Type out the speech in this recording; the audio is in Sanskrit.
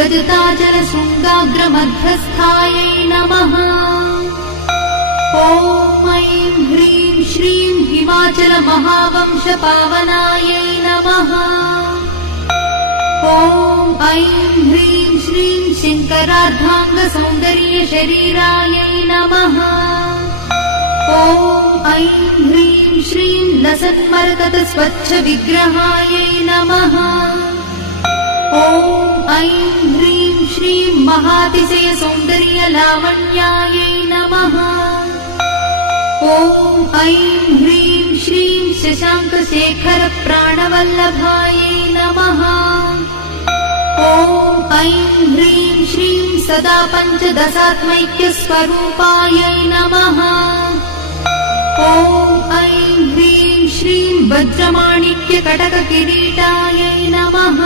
रजताचलशृङ्गाग्रमध्यस्थायै नमः। ॐ ऐं ह्रीं श्रीं हिमाचलमहावंशपावनायै नमः। ॐ ऐं ह्रीं श्रीं शङ्करार्धाङ्गसौन्दर्यशरीरायै नमः। ॐ ऐं ह्रीं श्रीं लसन्मरकतस्वच्छविग्रहायै नमः। ॐ ऐं ह्रीं श्रीं महातिशयसौन्दर्यलावण्यायै नमः। ॐ ऐं ह्रीं श्रीं शशाङ्कशेखरप्राणवल्लभायै नमः। ॐ ऐं ह्रीं श्रीं सदा पञ्चदशात्मैक्यस्वरूपायै नमः। ॐ ऐं ह्रीं श्रीं वज्रमाणिक्यकटककिरीटायै नमः।